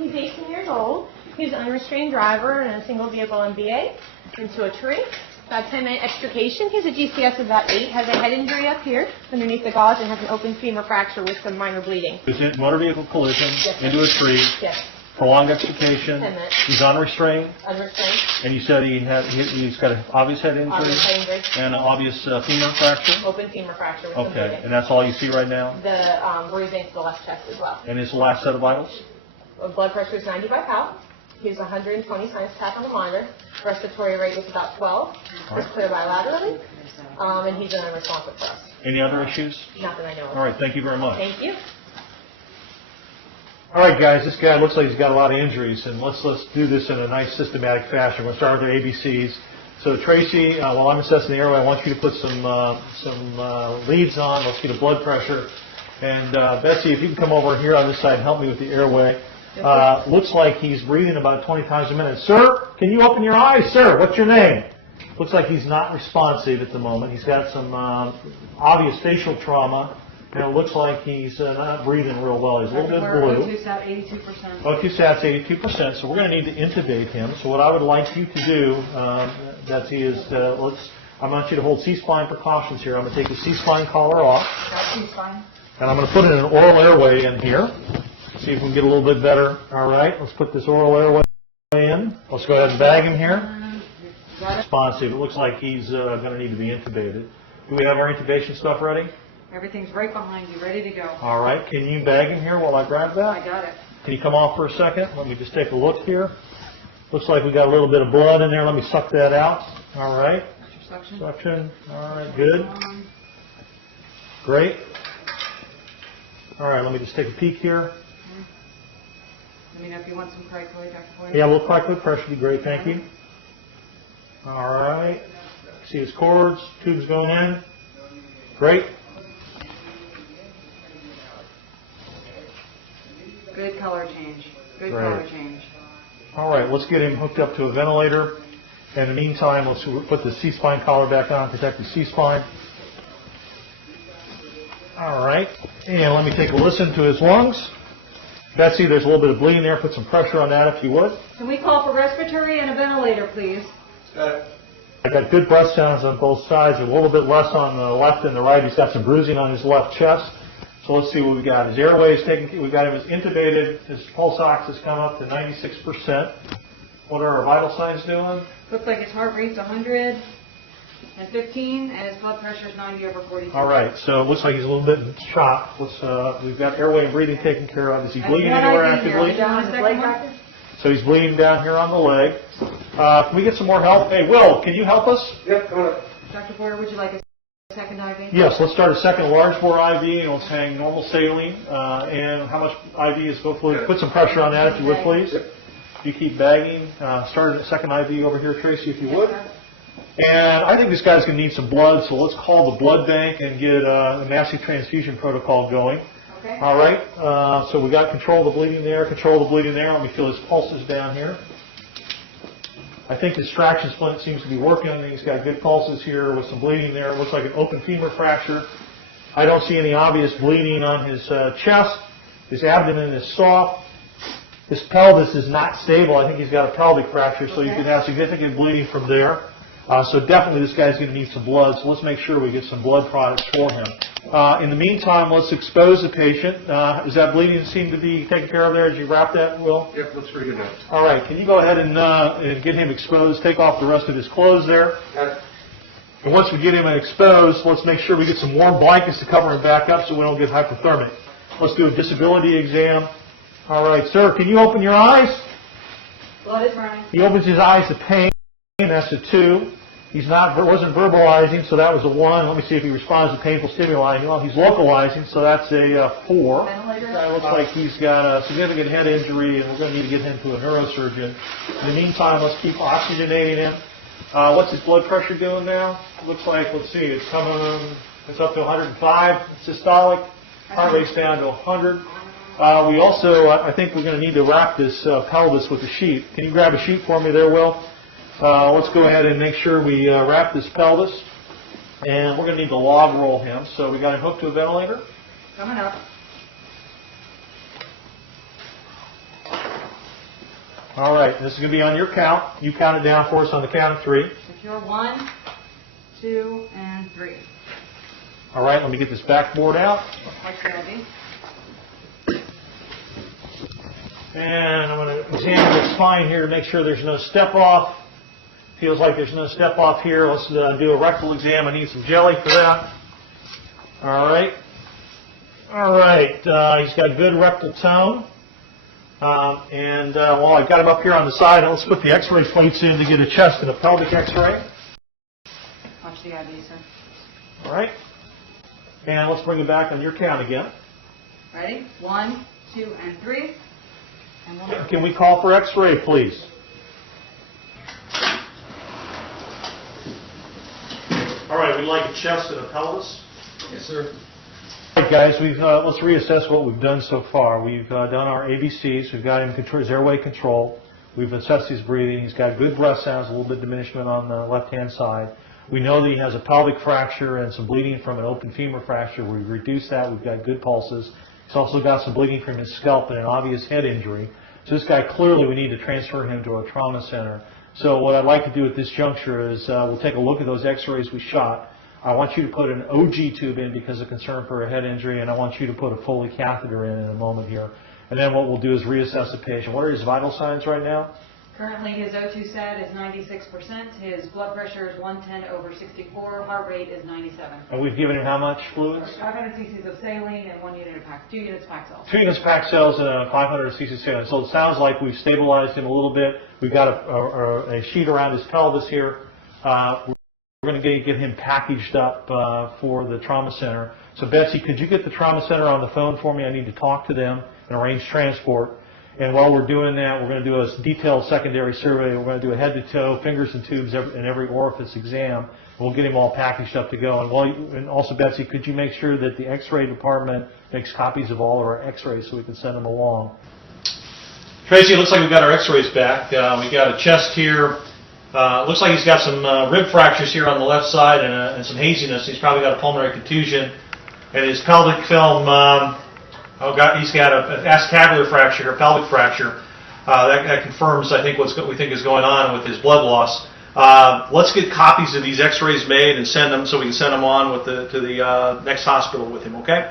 He's 18 years old. He's an unrestrained driver in a single vehicle MVA into a tree. About 10-minute extrication. He has a GCS of about 8. Has a head injury up here underneath the gauze and has an open femur fracture with some minor bleeding. Is it motor vehicle collision Yes, into a tree? Yes. Prolonged extrication. 10 minutes. He's unrestrained. Unrestrained. And you said he's got an obvious head injury. Obvious head injury. And an obvious femur fracture. Open femur fracture with some Okay. bleeding. And that's all you see right now. The bruising to the left chest as well. And his last set of vitals. Blood pressure is 90 by Pal. He's 120 times tap on the monitor. Respiratory rate was about 12. He's clear bilaterally. And he's an unresponsive for us. Any other issues? Not that I know of. All right. Thank you very much. Thank you. All right, guys. This guy looks like he's got a lot of injuries, and let's do this in a nice systematic fashion. We'll start with the ABCs. So Tracy, while I'm assessing the airway, I want you to put some leads on. Let's get a blood pressure. And Betsy, if you can come over here on this side and help me with the airway. Looks like he's breathing about 20 times a minute. Sir, can you open your eyes, sir? What's your name? Looks like he's not responsive at the moment. He's got some obvious facial trauma, and it looks like he's not breathing real well. He's a little bit blue. O2 sat 82%. O2 sat's 82%, so we're going to need to intubate him. So what I would like you to do, Betsy, is I want you to hold C-spine precautions here. I'm going to take the C-spine collar off. C-spine. And I'm going to put in an oral airway in here. See if we can get a little bit better. All right, let's put this oral airway in. Let's go ahead and bag him here. Responsive. It looks like he's going to need to be intubated. Do we have our intubation stuff ready? Everything's right behind you, ready to go. All right, can you bag him here while I grab that? I got it. Can you come off for a second? Let me just take a look here. Looks like we got a little bit of blood in there. Let me suck that out. All right. Suction. Suction. All right, good. Great. All right, let me just take a peek here. Let me know if you want some cricoid, Dr. Boyd. Yeah, a little cricoid pressure would be great, thank you. All right. See his cords, tubes going in. Great. Good color change. Good Great. color change. All right, let's get him hooked up to a ventilator. In the meantime, let's put the C-spine collar back on, protect the C-spine. All right, and let me take a listen to his lungs. Betsy, there's a little bit of bleeding there. Put some pressure on that if you would. Can we call for respiratory and a ventilator, please? I got good breath sounds on both sides, a little bit less on the left and the right. He's got some bruising on his left chest. So let's see what we got. His airway is taken. We got him as intubated. His pulse ox has come up to 96%. What are our vital signs doing? Looks like his heart rate's 115 and his blood pressure's 90 over 42. All right. So it looks like he's a little bit in shock. We've got airway and breathing taken care of. Is he bleeding anywhere actively? So he's bleeding down here on the leg. Can we get some more help? Hey, Will, can you help us? Yep, go ahead. Dr. Boyer, would you like a second IV? Yes, let's start a second large bore IV, and let's hang normal saline. And how much IV is go fluid? Put some pressure on that, if you would, please. You keep bagging. Start a second IV over here, Tracy, if you would. And I think this guy's going to need some blood, so let's call the blood bank and get a massive transfusion protocol going. Okay. All right. So we got control of the bleeding there, control of the bleeding there. Let me feel his pulses down here. I think his traction splint seems to be working. I think he's got good pulses here with some bleeding there. It looks like an open femur fracture. I don't see any obvious bleeding on his chest. His abdomen is soft. His pelvis is not stable. I think he's got a pelvic fracture, so you could have significant bleeding from there. So definitely this guy's going to need some blood, so let's make sure we get some blood products for him. In the meantime, let's expose the patient. Does that bleeding seem to be taken care of there as you wrap that, Will? Yep, looks pretty good now. All right, can you go ahead and get him exposed, take off the rest of his clothes there. And once we get him exposed, let's make sure we get some warm blankets to cover him back up so we don't get hypothermic. Let's do a disability exam. All right, sir, can you open your eyes? Blood is running. He opens his eyes to pain, that's a 2. Wasn't verbalizing, so that was a 1. Let me see if he responds to painful stimuli. Well, he's localizing, so that's a 4. It looks like he's got a significant head injury, and we're going to need to get him to a neurosurgeon. In the meantime, let's keep oxygenating him. What's his blood pressure doing now? Looks like, let's see, it's up to 105 systolic. Heart rate's down to 100. We also, I think we're going to need to wrap this pelvis with a sheet. Can you grab a sheet for me there, Will? Let's go ahead and make sure we wrap this pelvis. And we're going to need to log roll him. So we got him hooked to a ventilator. Coming up. All right, this is going to be on your count. You count it down for us on the count of 3. Secure 1, 2, and 3. All right, let me get this backboard out. Quite heavy. And I'm going to examine the spine here to make sure there's no step off. Feels like there's no step off here. Let's do a rectal exam. I need some jelly for that. All right. All right. He's got good rectal tone. Well, I've got him up here on the side. Let's put the x-ray plates in to get a chest and a pelvic x-ray. Watch the IV, sir. All right. And let's bring it back on your count again. Ready? 1, 2, and 3. And 1 more. Can we call for x-ray, please? All right, we'd like a chest and a pelvis. Yes, sir. All right, guys, let's reassess what we've done so far. We've done our ABCs. We've got him control his airway control. We've assessed his breathing. He's got good breath sounds, a little bit diminishment on the left-hand side. We know that he has a pelvic fracture and some bleeding from an open femur fracture. We've reduced that. We've got good pulses. He's also got some bleeding from his scalp and an obvious head injury. So this guy, clearly, we need to transfer him to a trauma center. So what I'd like to do at this juncture is we'll take a look at those x-rays we shot. I want you to put an OG tube in because of concern for a head injury, and I want you to put a Foley catheter in a moment here. And then what we'll do is reassess the patient. What are his vital signs right now? Currently, his O2 sat is 96%. His blood pressure is 110/64. Heart rate is 97. And we've given him how much fluids? 500 cc's of saline and 1 unit of Pax. 2 units Paxil. 2 units Paxils and 500 cc saline. So it sounds like we've stabilized him a little bit. We've got a sheet around his pelvis here. We're going to get him packaged up for the trauma center. So Betsy, could you get the trauma center on the phone for me? I need to talk to them and arrange transport. And while we're doing that, we're going to do a detailed secondary survey. We're going to do a head-to-toe, fingers and tubes in every orifice exam. We'll get him all packaged up to go. And also, Betsy, could you make sure that the x-ray department makes copies of all of our x-rays so we can send them along? Tracy, it looks like we've got our x-rays back. We've got a chest here. Looks like he's got some rib fractures here on the left side and some haziness. He's probably got a pulmonary contusion. And his pelvic film, he's got a acetabular fracture, a pelvic fracture. That confirms, I think, what we think is going on with his blood loss. Let's get copies of these x-rays made and send them so we can send them on to the next hospital with him, okay?